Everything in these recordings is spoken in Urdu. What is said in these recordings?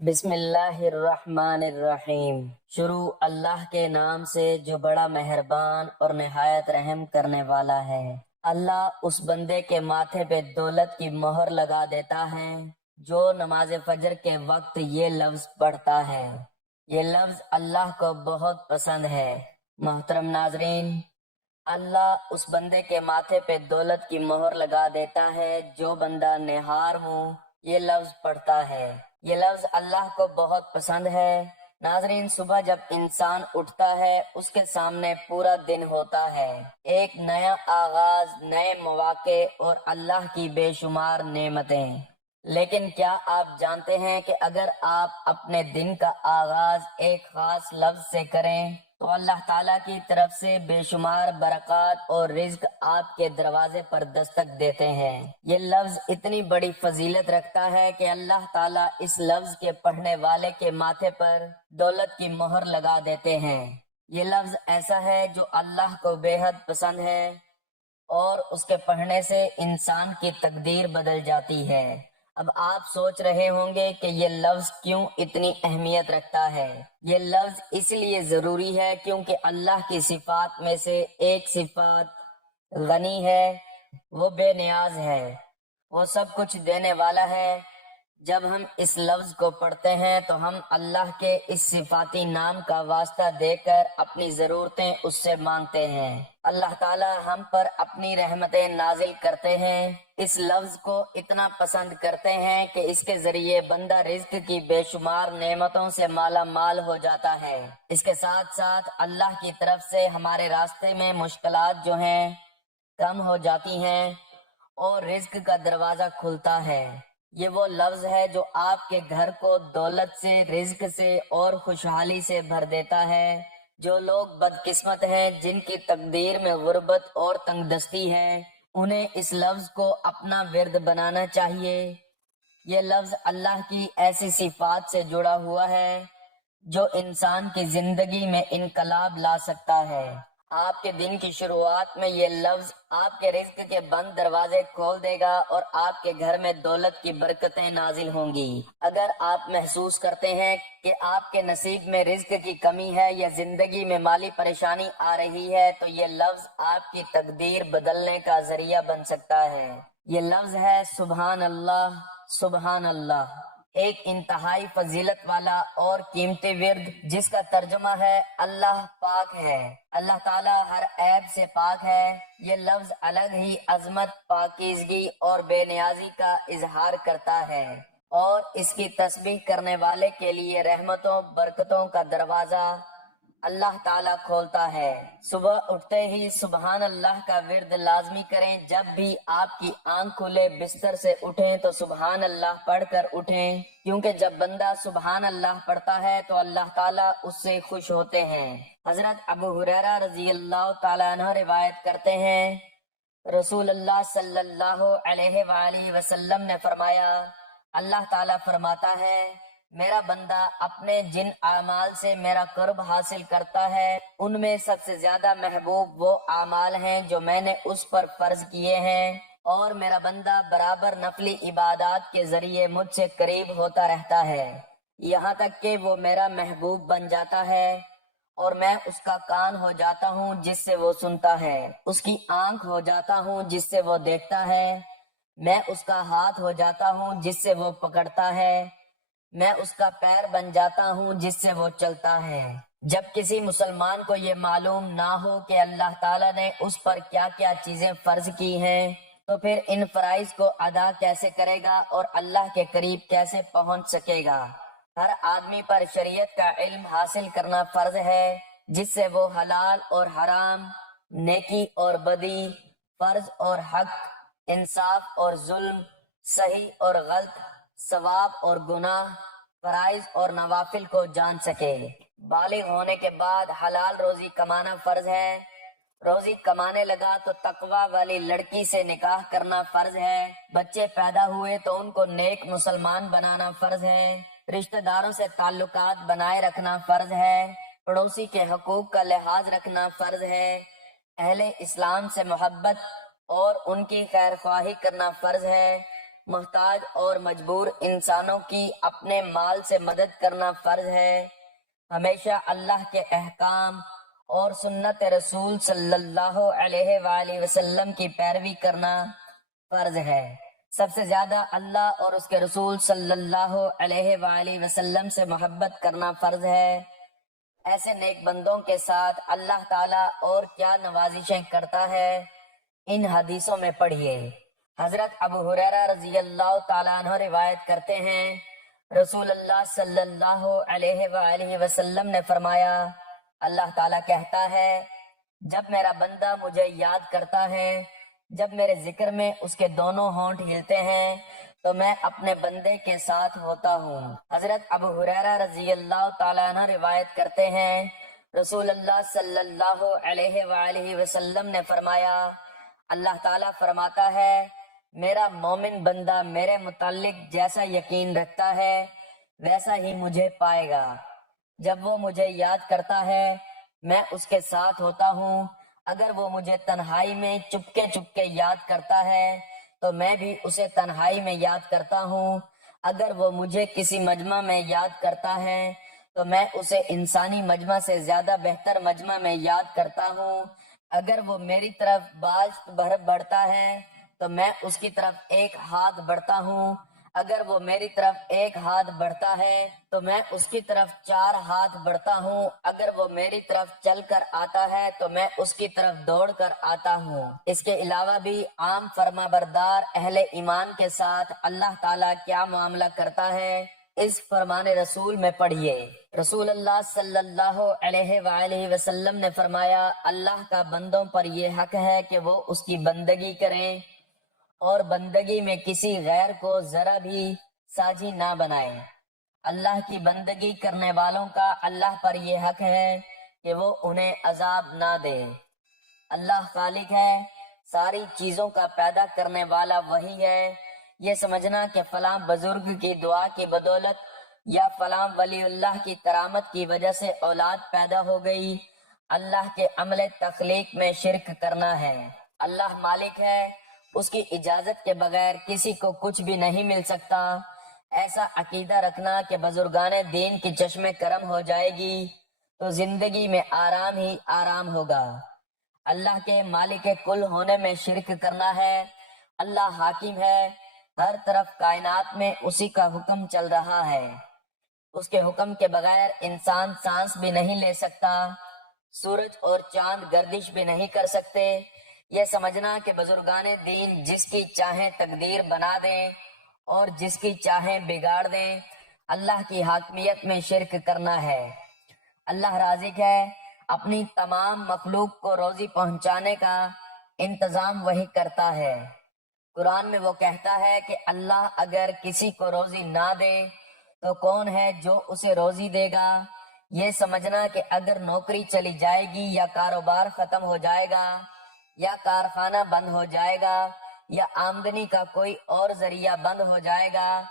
بسم اللہ الرحمن الرحیم۔ شروع اللہ کے نام سے جو بڑا مہربان اور نہایت رحم کرنے والا ہے۔ اللہ اس بندے کے ماتھے پہ دولت کی مہر لگا دیتا ہے جو نماز فجر کے وقت یہ لفظ پڑھتا ہے۔ یہ لفظ اللہ کو بہت پسند ہے۔ محترم ناظرین، اللہ اس بندے کے ماتھے پہ دولت کی مہر لگا دیتا ہے جو بندہ نہار منہ یہ لفظ پڑھتا ہے۔ یہ لفظ اللہ کو بہت پسند ہے۔ ناظرین، صبح جب انسان اٹھتا ہے اس کے سامنے پورا دن ہوتا ہے، ایک نیا آغاز، نئے مواقع اور اللہ کی بے شمار نعمتیں۔ لیکن کیا آپ جانتے ہیں کہ اگر آپ اپنے دن کا آغاز ایک خاص لفظ سے کریں تو اللہ تعالیٰ کی طرف سے بے شمار برکات اور رزق آپ کے دروازے پر دستک دیتے ہیں۔ یہ لفظ اتنی بڑی فضیلت رکھتا ہے کہ اللہ تعالیٰ اس لفظ کے پڑھنے والے کے ماتھے پر دولت کی مہر لگا دیتے ہیں۔ یہ لفظ ایسا ہے جو اللہ کو بے حد پسند ہے اور اس کے پڑھنے سے انسان کی تقدیر بدل جاتی ہے۔ اب آپ سوچ رہے ہوں گے کہ یہ لفظ کیوں اتنی اہمیت رکھتا ہے۔ یہ لفظ اس لیے ضروری ہے کیونکہ اللہ کی صفات میں سے ایک صفات غنی ہے، وہ بے نیاز ہے، وہ سب کچھ دینے والا ہے۔ جب ہم اس لفظ کو پڑھتے ہیں تو ہم اللہ کے اس صفاتی نام کا واسطہ دے کر اپنی ضرورتیں اس سے مانگتے ہیں۔ اللہ تعالی ہم پر اپنی رحمتیں نازل کرتے ہیں، اس لفظ کو اتنا پسند کرتے ہیں کہ اس کے ذریعے بندہ رزق کی بے شمار نعمتوں سے مالا مال ہو جاتا ہے۔ اس کے ساتھ ساتھ اللہ کی طرف سے ہمارے راستے میں مشکلات جو ہیں کم ہو جاتی ہیں اور رزق کا دروازہ کھلتا ہے۔ یہ وہ لفظ ہے جو آپ کے گھر کو دولت سے، رزق سے اور خوشحالی سے بھر دیتا ہے۔ جو لوگ بدقسمت ہیں، جن کی تقدیر میں غربت اور تنگ دستی ہے، انہیں اس لفظ کو اپنا ورد بنانا چاہیے۔ یہ لفظ اللہ کی ایسی صفات سے جڑا ہوا ہے جو انسان کی زندگی میں انقلاب لا سکتا ہے۔ آپ کے دن کی شروعات میں یہ لفظ آپ کے رزق کے بند دروازے کھول دے گا اور آپ کے گھر میں دولت کی برکتیں نازل ہوں گی۔ اگر آپ محسوس کرتے ہیں کہ آپ کے نصیب میں رزق کی کمی ہے یا زندگی میں مالی پریشانی آ رہی ہے تو یہ لفظ آپ کی تقدیر بدلنے کا ذریعہ بن سکتا ہے۔ یہ لفظ ہے سبحان اللہ، سبحان اللہ، ایک انتہائی فضیلت والا اور قیمتی ورد جس کا ترجمہ ہے اللہ پاک ہے، اللہ تعالیٰ ہر عیب سے پاک ہے۔ یہ لفظ الگ ہی عظمت، پاکیزگی اور بے نیازی کا اظہار کرتا ہے اور اس کی تسبیح کرنے والے کے لیے رحمتوں، برکتوں کا دروازہ اللہ تعالیٰ کھولتا ہے۔ صبح اٹھتے ہی سبحان اللہ کا ورد لازمی کریں۔ جب بھی آپ کی آنکھ کھلے بستر سے اٹھیں تو سبحان اللہ پڑھ کر اٹھیں، کیونکہ جب بندہ سبحان اللہ پڑھتا ہے تو اللہ تعالیٰ اس سے خوش ہوتے ہیں۔ حضرت ابو ہریرہ رضی اللہ تعالیٰ عنہ روایت کرتے ہیں، رسول اللہ صلی اللہ علیہ وآلہ وسلم نے فرمایا، اللہ تعالیٰ فرماتا ہے، میرا بندہ اپنے جن اعمال سے میرا قرب حاصل کرتا ہے ان میں سب سے زیادہ محبوب وہ اعمال ہیں جو میں نے اس پر فرض کیے ہیں، اور میرا بندہ برابر نفلی عبادات کے ذریعے مجھ سے قریب ہوتا رہتا ہے، یہاں تک کہ وہ میرا محبوب بن جاتا ہے، اور میں اس کا کان ہو جاتا ہوں جس سے وہ سنتا ہے، اس کی آنکھ ہو جاتا ہوں جس سے وہ دیکھتا ہے، میں اس کا ہاتھ ہو جاتا ہوں جس سے وہ پکڑتا ہے، میں اس کا پیر بن جاتا ہوں جس سے وہ چلتا ہے۔ جب کسی مسلمان کو یہ معلوم نہ ہو کہ اللہ تعالیٰ نے اس پر کیا کیا چیزیں فرض کی ہیں تو پھر ان فرائض کو ادا کیسے کرے گا اور اللہ کے قریب کیسے پہنچ سکے گا۔ ہر آدمی پر شریعت کا علم حاصل کرنا فرض ہے جس سے وہ حلال اور حرام، نیکی اور بدی، فرض اور حق، انصاف اور ظلم، صحیح اور غلط، ثواب اور گناہ، فرائض اور نوافل کو جان سکے۔ بالغ ہونے کے بعد حلال روزی کمانا فرض ہے۔ روزی کمانے لگا تو تقوی والی لڑکی سے نکاح کرنا فرض ہے۔ بچے پیدا ہوئے تو ان کو نیک مسلمان بنانا فرض ہے۔ رشتہ داروں سے تعلقات بنائے رکھنا فرض ہے۔ پڑوسی کے حقوق کا لحاظ رکھنا فرض ہے۔ اہل اسلام سے محبت اور ان کی خیر خواہی کرنا فرض ہے۔ محتاج اور مجبور انسانوں کی اپنے مال سے مدد کرنا فرض ہے۔ ہمیشہ اللہ کے احکام اور سنت رسول صلی اللہ علیہ وآلہ وسلم کی پیروی کرنا فرض ہے۔ سب سے زیادہ اللہ اور اس کے رسول صلی اللہ علیہ وآلہ وسلم سے محبت کرنا فرض ہے۔ ایسے نیک بندوں کے ساتھ اللہ تعالیٰ اور کیا نوازشیں کرتا ہے، ان حدیثوں میں پڑھیے۔ حضرت ابو ہریرہ رضی اللہ تعالیٰ عنہ روایت کرتے ہیں، رسول اللہ صلی اللہ علیہ وآلہ وسلم نے فرمایا، اللہ تعالیٰ کہتا ہے، جب میرا بندہ مجھے یاد کرتا ہے، جب میرے ذکر میں اس کے دونوں ہونٹ ہلتے ہیں تو میں اپنے بندے کے ساتھ ہوتا ہوں۔ حضرت ابو ہریرہ رضی اللہ تعالیٰ عنہ روایت کرتے ہیں، رسول اللہ صلی اللہ علیہ وآلہ وسلم نے فرمایا، اللہ تعالیٰ فرماتا ہے، میرا مومن بندہ میرے متعلق جیسا یقین رکھتا ہے ویسا ہی مجھے پائے گا۔ جب وہ مجھے یاد کرتا ہے میں اس کے ساتھ ہوتا ہوں، اگر وہ مجھے تنہائی میں چپکے چپکے یاد کرتا ہے تو میں بھی اسے تنہائی میں یاد کرتا ہوں، اگر وہ مجھے کسی مجمع میں یاد کرتا ہے تو میں اسے انسانی مجمع سے زیادہ بہتر مجمع میں یاد کرتا ہوں، اگر وہ میری طرف باشت بڑھتا ہے تو میں اس کی طرف ایک ہاتھ بڑھتا ہوں، اگر وہ میری طرف ایک ہاتھ بڑھتا ہے تو میں اس کی طرف 4 ہاتھ بڑھتا ہوں، اگر وہ میری طرف چل کر آتا ہے تو میں اس کی طرف دوڑ کر آتا ہوں۔ اس کے علاوہ بھی عام فرما بردار اہل ایمان کے ساتھ اللہ تعالیٰ کیا معاملہ کرتا ہے، اس فرمان رسول میں پڑھیے۔ رسول اللہ صلی اللہ علیہ وآلہ وسلم نے فرمایا، اللہ کا بندوں پر یہ حق ہے کہ وہ اس کی بندگی کریں اور بندگی میں کسی غیر کو ذرا بھی ساجی نہ بنائیں۔ اللہ کی بندگی کرنے والوں کا اللہ پر یہ حق ہے کہ وہ انہیں عذاب نہ دے۔ اللہ خالق ہے، ساری چیزوں کا پیدا کرنے والا وہی ہے۔ یہ سمجھنا کہ فلاں بزرگ کی دعا کی بدولت یا فلاں ولی اللہ کی کرامت کی وجہ سے اولاد پیدا ہو گئی، اللہ کے عمل تخلیق میں شرک کرنا ہے۔ اللہ مالک ہے، اس کی اجازت کے بغیر کسی کو کچھ بھی نہیں مل سکتا۔ ایسا عقیدہ رکھنا کہ بزرگان دین کی چشم کرم ہو جائے گی تو زندگی میں آرام ہی آرام ہوگا۔ اللہ کے مالک کل ہونے میں شرک کرنا ہے۔ اللہ حاکم ہے، ہر طرف کائنات میں اسی کا حکم چل رہا ہے، اس کے حکم کے بغیر انسان سانس بھی نہیں لے سکتا، سورج اور چاند گردش بھی نہیں کر سکتے۔ یہ سمجھنا کہ بزرگان دین جس کی چاہیں تقدیر بنا دیں اور جس کی چاہیں بگاڑ دیں، اللہ کی حاکمیت میں شرک کرنا ہے۔ اللہ رازق ہے، اپنی تمام مخلوق کو روزی پہنچانے کا انتظام وہی کرتا ہے۔ قرآن میں وہ کہتا ہے کہ اللہ اگر کسی کو روزی نہ دے تو کون ہے جو اسے روزی دے گا۔ یہ سمجھنا کہ اگر نوکری چلی جائے گی یا کاروبار ختم ہو جائے گا یا کارخانہ بند ہو جائے گا یا آمدنی کا کوئی اور ذریعہ بند ہو جائے گا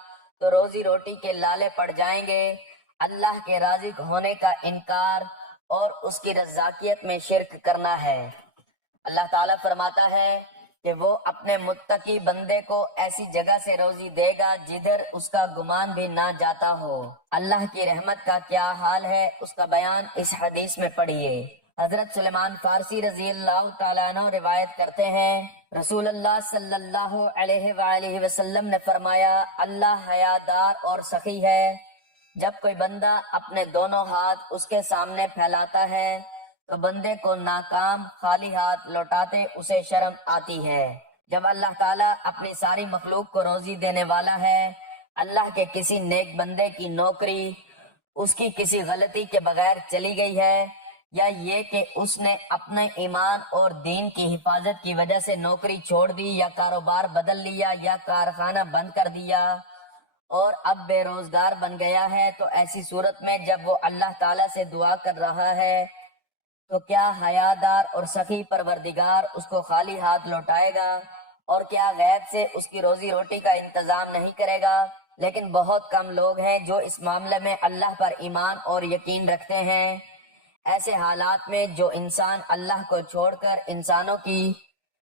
تو روزی روٹی کے لالے پڑ جائیں گے، اللہ کے رازق ہونے کا انکار اور اس کی رزاقیت میں شرک کرنا ہے۔ اللہ تعالیٰ فرماتا ہے کہ وہ اپنے متقی بندے کو ایسی جگہ سے روزی دے گا جدھر اس کا گمان بھی نہ جاتا ہو۔ اللہ کی رحمت کا کیا حال ہے، اس کا بیان اس حدیث میں پڑھیے۔ حضرت سلیمان فارسی رضی اللہ تعالیٰ عنہ روایت کرتے ہیں، رسول اللہ صلی اللہ علیہ وآلہ وسلم نے فرمایا، اللہ حیادار اور سخی ہے۔ جب کوئی بندہ اپنے دونوں ہاتھ اس کے سامنے پھیلاتا ہے تو بندے کو ناکام خالی ہاتھ لوٹاتے اسے شرم آتی ہے۔ جب اللہ تعالیٰ اپنی ساری مخلوق کو روزی دینے والا ہے، اللہ کے کسی نیک بندے کی نوکری اس کی کسی غلطی کے بغیر چلی گئی ہے، یا یہ کہ اس نے اپنے ایمان اور دین کی حفاظت کی وجہ سے نوکری چھوڑ دی یا کاروبار بدل لیا یا کارخانہ بند کر دیا اور اب بے روزگار بن گیا ہے، تو ایسی صورت میں جب وہ اللہ تعالیٰ سے دعا کر رہا ہے تو کیا حیادار اور سخی پروردگار اس کو خالی ہاتھ لوٹائے گا، اور کیا غیب سے اس کی روزی روٹی کا انتظام نہیں کرے گا؟ لیکن بہت کم لوگ ہیں جو اس معاملے میں اللہ پر ایمان اور یقین رکھتے ہیں۔ ایسے حالات میں جو انسان اللہ کو چھوڑ کر انسانوں کی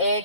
1,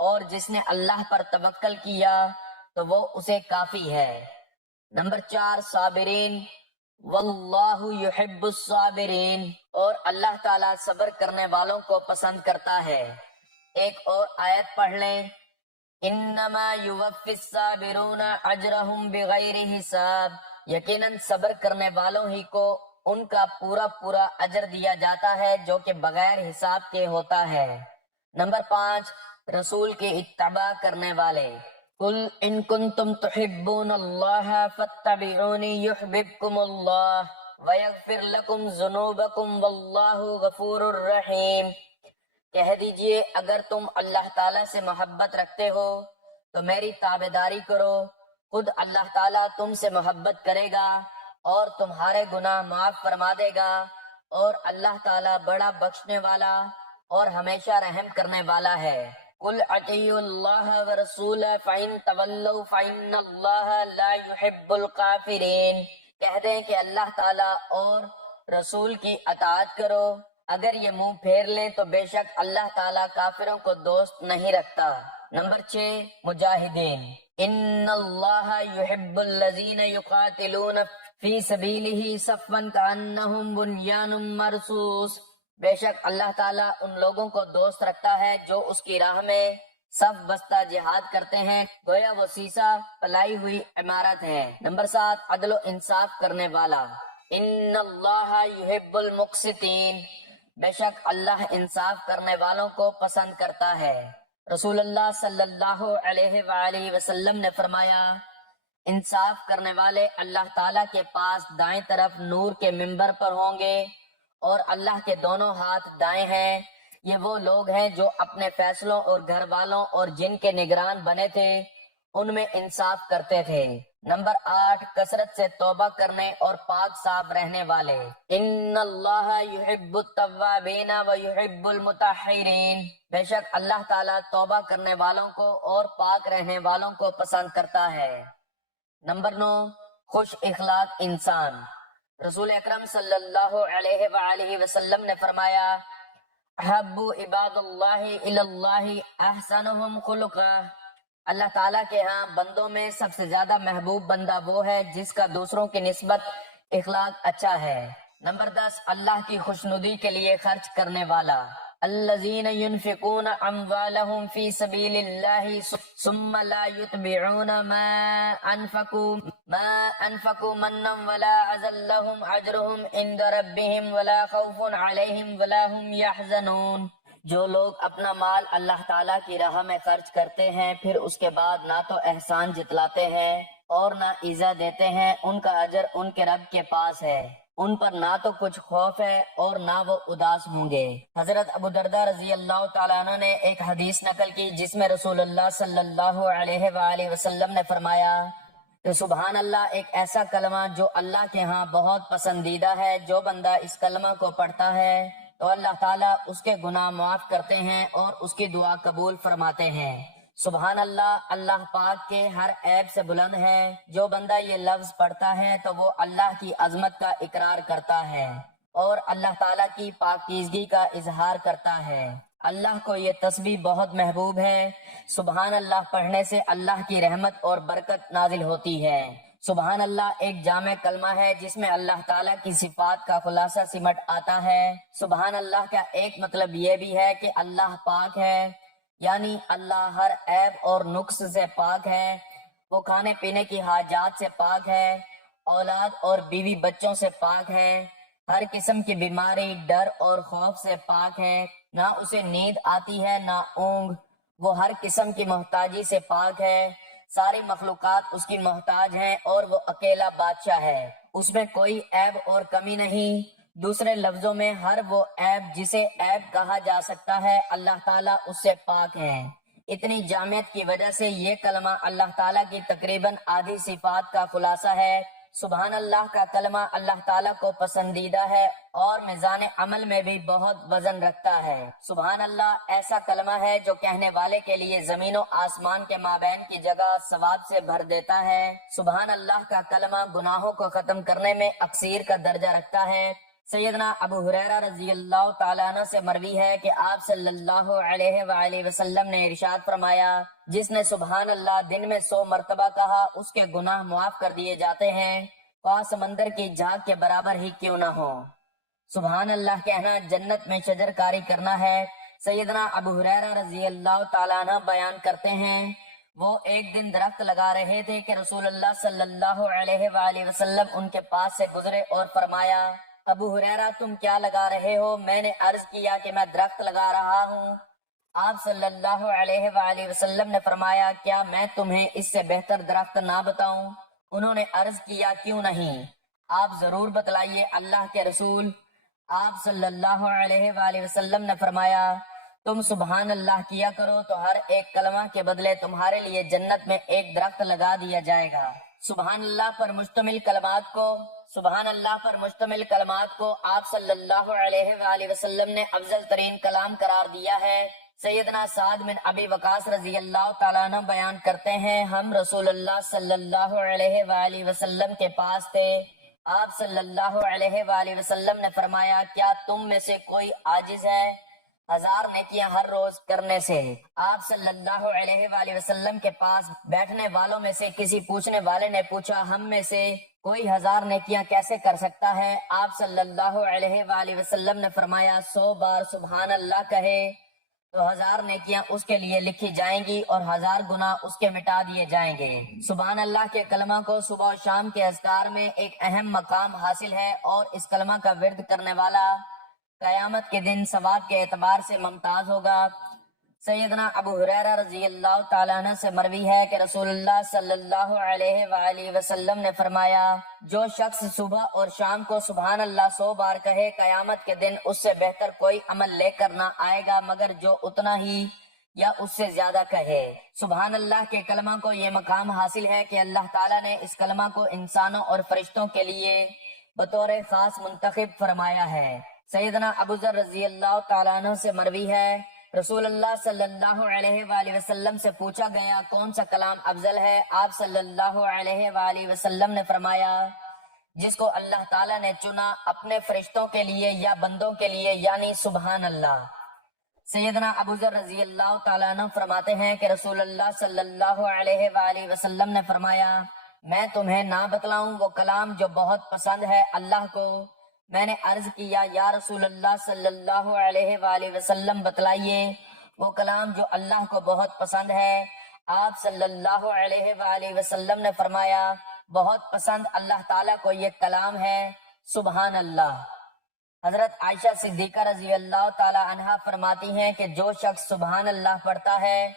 اور جس نے اللہ پر توکل کیا تو وہ اسے کافی ہے۔ نمبر 4 صابرین، واللہ یحب الصابرین، اور اللہ تعالیٰ صبر کرنے والوں کو پسند کرتا ہے۔ ایک اور آیت پڑھ لیں، انما یوفی الصابرون اجرہم بغیر حساب، یقیناً صبر کرنے والوں ہی کو ان کا پورا پورا اجر دیا جاتا ہے جو کہ بغیر حساب کے ہوتا ہے۔ نمبر 5 رسول کی اتباع کرنے والے، قل ان کنتم تحبون اللہ فاتبعونی یحببکم اللہ ویغفر لکم ذنوبکم واللہ غفور الرحیم۔ کہہ دیجئے اگر تم اللہ تعالیٰ سے محبت رکھتے ہو تو میری تابعداری کرو، خود اللہ تعالیٰ تم سے محبت کرے گا اور تمہارے گناہ معاف فرما دے گا، اور اللہ تعالیٰ بڑا بخشنے والا اور ہمیشہ رحم کرنے والا ہے۔ قل اطیعوا اللہ ورسولہ فإن تولوا فإن اللہ لا يحب الکافرین۔ کہہ دیں کہ اللہ تعالیٰ اور رسول کی اطاعت کرو، اگر یہ منہ پھیر لیں تو بے شک اللہ تعالیٰ کافروں کو دوست نہیں رکھتا۔ نمبر 6 مجاہدین، ان اللہ یحب الذین یقاتلون فی سبیلہ صفا کأنہم بنیان مرصوص۔ بے شک اللہ تعالیٰ ان لوگوں کو دوست رکھتا ہے جو اس کی راہ میں صف بستہ جہاد کرتے ہیں، گویا وہ سیسا پلائی ہوئی عمارت ہے۔ نمبر 7 عدل و انصاف کرنے والا، ان اللہ یحب المقسطین، بے شک اللہ انصاف کرنے والوں کو پسند کرتا ہے۔ رسول اللہ صلی اللہ علیہ وآلہ وسلم نے فرمایا، انصاف کرنے والے اللہ تعالیٰ کے پاس دائیں طرف نور کے منبر پر ہوں گے، اور اللہ کے دونوں ہاتھ دائیں ہیں۔ یہ وہ لوگ ہیں جو اپنے فیصلوں اور گھر والوں اور جن کے نگران بنے تھے ان میں انصاف کرتے تھے۔ نمبر 8 کثرت سے توبہ کرنے اور پاک صاف رہنے والے، ان اللہ یحب التوابین ویحب المطہرین، بے شک اللہ تعالیٰ توبہ کرنے والوں کو اور پاک رہنے والوں کو پسند کرتا ہے۔ نمبر 9 خوش اخلاق انسان، رسول اکرم صلی اللہ علیہ وآلہ وسلم نے فرمایا، احب عباد اللہ الی اللہ احسنہم خلقا، اللہ تعالیٰ کے ہاں بندوں میں سب سے زیادہ محبوب بندہ وہ ہے جس کا دوسروں کی نسبت اخلاق اچھا ہے۔ نمبر 10 اللہ کی خوشنودی کے لیے خرچ کرنے والا، الذین ينفقون اموالهم فی سبیل اللہ ثم لا يتبعون ما انفقوا منا ولا عذا لهم اجرهم عند ربهم ولا خوف علیہم ولا هم يحزنون۔ جو لوگ اپنا مال اللہ تعالیٰ کی راہ میں خرچ کرتے ہیں پھر اس کے بعد نہ تو احسان جتلاتے ہیں اور نہ ایذا دیتے ہیں، ان کا اجر ان کے رب کے پاس ہے، ان پر نہ تو کچھ خوف ہے اور نہ وہ اداس ہوں گے۔ حضرت ابو درداء رضی اللہ تعالیٰ عنہ نے ایک حدیث نقل کی جس میں رسول اللہ صلی اللہ علیہ وآلہ وسلم نے فرمایا کہ سبحان اللہ ایک ایسا کلمہ جو اللہ کے ہاں بہت پسندیدہ ہے، جو بندہ اس کلمہ کو پڑھتا ہے تو اللہ تعالیٰ اس کے گناہ معاف کرتے ہیں اور اس کی دعا قبول فرماتے ہیں۔ سبحان اللہ، اللہ پاک کے ہر عیب سے بلند ہے۔ جو بندہ یہ لفظ پڑھتا ہے تو وہ اللہ کی عظمت کا اقرار کرتا ہے اور اللہ تعالیٰ کی پاکیزگی کا اظہار کرتا ہے۔ اللہ کو یہ تسبیح بہت محبوب ہے۔ سبحان اللہ پڑھنے سے اللہ کی رحمت اور برکت نازل ہوتی ہے۔ سبحان اللہ ایک جامع کلمہ ہے جس میں اللہ تعالیٰ کی صفات کا خلاصہ سمٹ آتا ہے۔ سبحان اللہ کا ایک مطلب یہ بھی ہے کہ اللہ پاک ہے، یعنی اللہ ہر عیب اور نقص سے پاک ہے، وہ کھانے پینے کی حاجات سے پاک ہے، اولاد اور بیوی بچوں سے پاک ہے، ہر قسم کی بیماری، ڈر اور خوف سے پاک ہے، نہ اسے نیند آتی ہے نہ اونگ، وہ ہر قسم کی محتاجی سے پاک ہے، ساری مخلوقات اس کی محتاج ہیں اور وہ اکیلا بادشاہ ہے، اس میں کوئی عیب اور کمی نہیں۔ دوسرے لفظوں میں ہر وہ عیب جسے عیب کہا جا سکتا ہے اللہ تعالیٰ اس سے پاک ہے۔ اتنی جامعیت کی وجہ سے یہ کلمہ اللہ تعالیٰ کی تقریباً آدھی صفات کا خلاصہ ہے۔ سبحان اللہ کا کلمہ اللہ تعالیٰ کو پسندیدہ ہے اور میزان عمل میں بھی بہت وزن رکھتا ہے۔ سبحان اللہ ایسا کلمہ ہے جو کہنے والے کے لیے زمین و آسمان کے مابین کی جگہ ثواب سے بھر دیتا ہے۔ سبحان اللہ کا کلمہ گناہوں کو ختم کرنے میں اکثیر کا درجہ رکھتا ہے۔ سیدنا ابو ہریرہ رضی اللہ تعالیٰ عنہ سے مروی ہے کہ آپ صلی اللہ علیہ وآلہ وسلم نے ارشاد فرمایا، جس نے سبحان اللہ دن میں 100 مرتبہ کہا اس کے گناہ معاف کر دیے جاتے ہیں، خواہ سمندر کی جھاگ کے برابر ہی کیوں نہ ہو۔ سبحان اللہ کہنا جنت میں شجر کاری کرنا ہے۔ سیدنا ابو ہریرہ رضی اللہ تعالیٰ عنہ بیان کرتے ہیں، وہ ایک دن درخت لگا رہے تھے کہ رسول اللہ صلی اللہ علیہ وآلہ وسلم ان کے پاس سے گزرے اور فرمایا، ابو ہریرہ تم کیا لگا رہے ہو؟ میں نے عرض کیا کہ میں درخت لگا رہا ہوں۔ آپ صلی اللہ علیہ وآلہ وسلم نے فرمایا، کیا میں تمہیں اس سے بہتر درخت نہ بتاؤں؟ انہوں نے عرض کیا، کیوں نہیں؟ آپ ضرور بتلائیے اللہ کے رسول۔ آپ صلی اللہ علیہ وآلہ وسلم نے فرمایا، تم سبحان اللہ کیا کرو تو ہر ایک کلمہ کے بدلے تمہارے لیے جنت میں ایک درخت لگا دیا جائے گا۔ سبحان اللہ پر مشتمل کلمات کو آپ صلی اللہ علیہ وآلہ وسلم نے افضل ترین کلام قرار دیا ہے۔ سیدنا سعد بن ابی وقاص رضی اللہ تعالیٰ عنہ بیان کرتے ہیں، ہم رسول اللہ صلی اللہ علیہ وآلہ وسلم کے پاس تھے۔ آپ صلی اللہ علیہ وآلہ وسلم نے فرمایا، کیا تم میں سے کوئی عاجز ہے 1000 نیکیاں ہر روز کرنے سے؟ آپ صلی اللہ علیہ وآلہ وسلم کے پاس بیٹھنے والوں میں سے کسی پوچھنے والے نے پوچھا، ہم میں سے کوئی 1000 نیکیاں کیسے کر سکتا ہے؟ آپ صلی اللہ علیہ وآلہ وسلم نے فرمایا، 100 بار سبحان اللہ کہے تو 1000 نیکیاں اس کے لیے لکھی جائیں گی اور 1000 گناہ اس کے مٹا دیے جائیں گے۔ سبحان اللہ کے کلمہ کو صبح و شام کے اذکار میں ایک اہم مقام حاصل ہے، اور اس کلمہ کا ورد کرنے والا قیامت کے دن ثواب کے اعتبار سے ممتاز ہوگا۔ سیدنا ابو ہریرہ رضی اللہ تعالیٰ عنہ سے مروی ہے کہ رسول اللہ صلی اللہ علیہ وآلہ وسلم نے فرمایا، جو شخص صبح اور شام کو سبحان اللہ 100 بار کہے، قیامت کے دن اس سے بہتر کوئی عمل لے کر نہ آئے گا مگر جو اتنا ہی یا اس سے زیادہ کہے۔ سبحان اللہ کے کلمہ کو یہ مقام حاصل ہے کہ اللہ تعالیٰ نے اس کلمہ کو انسانوں اور فرشتوں کے لیے بطور خاص منتخب فرمایا ہے۔ سیدنا ابو ذر رضی اللہ تعالیٰ عنہ سے مروی ہے، رسول اللہ صلی اللہ علیہ وآلہ وسلم سے پوچھا گیا، کون سا کلام افضل ہے؟ آپ صلی اللہ علیہ وآلہ وسلم نے فرمایا، جس کو اللہ تعالیٰ نے چنا اپنے فرشتوں کے لیے یا بندوں کے لیے، یعنی سبحان اللہ۔ سیدنا ابو ذر رضی اللہ تعالیٰ عنہ فرماتے ہیں کہ رسول اللہ صلی اللہ علیہ وآلہ وسلم نے فرمایا، میں تمہیں نہ بتلاؤں وہ کلام جو بہت پسند ہے اللہ کو؟ میں نے عرض کیا، یا رسول اللہ صلی اللہ علیہ وآلہ وسلم بتلائیے وہ کلام جو اللہ کو بہت پسند ہے۔ آپ صلی اللہ علیہ وآلہ وسلم نے فرمایا، بہت پسند اللہ تعالیٰ کو یہ کلام ہے سبحان اللہ۔ حضرت عائشہ صدیقہ رضی اللہ تعالی عنہا فرماتی ہیں کہ جو شخص سبحان اللہ پڑھتا ہے،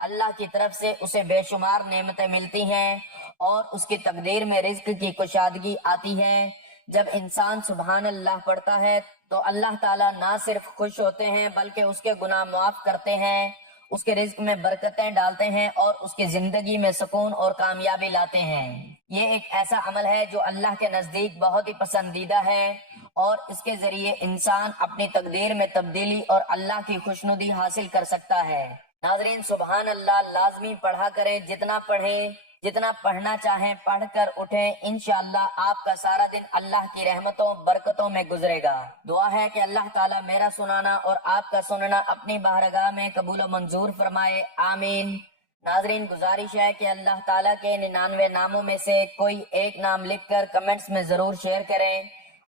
اللہ کی طرف سے اسے بے شمار نعمتیں ملتی ہیں اور اس کی تقدیر میں رزق کی کشادگی آتی ہے۔ جب انسان سبحان اللہ پڑھتا ہے تو اللہ تعالیٰ نہ صرف خوش ہوتے ہیں بلکہ اس کے گناہ معاف کرتے ہیں، اس کے رزق میں برکتیں ڈالتے ہیں اور اس کی زندگی میں سکون اور کامیابی لاتے ہیں۔ یہ ایک ایسا عمل ہے جو اللہ کے نزدیک بہت ہی پسندیدہ ہے، اور اس کے ذریعے انسان اپنی تقدیر میں تبدیلی اور اللہ کی خوشنودی حاصل کر سکتا ہے۔ ناظرین، سبحان اللہ لازمی پڑھا کریں، جتنا پڑھیں، جتنا پڑھنا چاہیں پڑھ کر اٹھیں، انشاءاللہ آپ کا سارا دن اللہ کی رحمتوں برکتوں میں گزرے گا۔ دعا ہے کہ اللہ تعالیٰ میرا سنانا اور آپ کا سننا اپنی بارگاہ میں قبول و منظور فرمائے، آمین۔ ناظرین، گزارش ہے کہ اللہ تعالیٰ کے 99 ناموں میں سے کوئی ایک نام لکھ کر کمنٹس میں ضرور شیئر کریں۔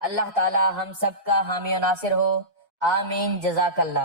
اللہ تعالیٰ ہم سب کا حامی و ناصر ہو، آمین، جزاک اللہ۔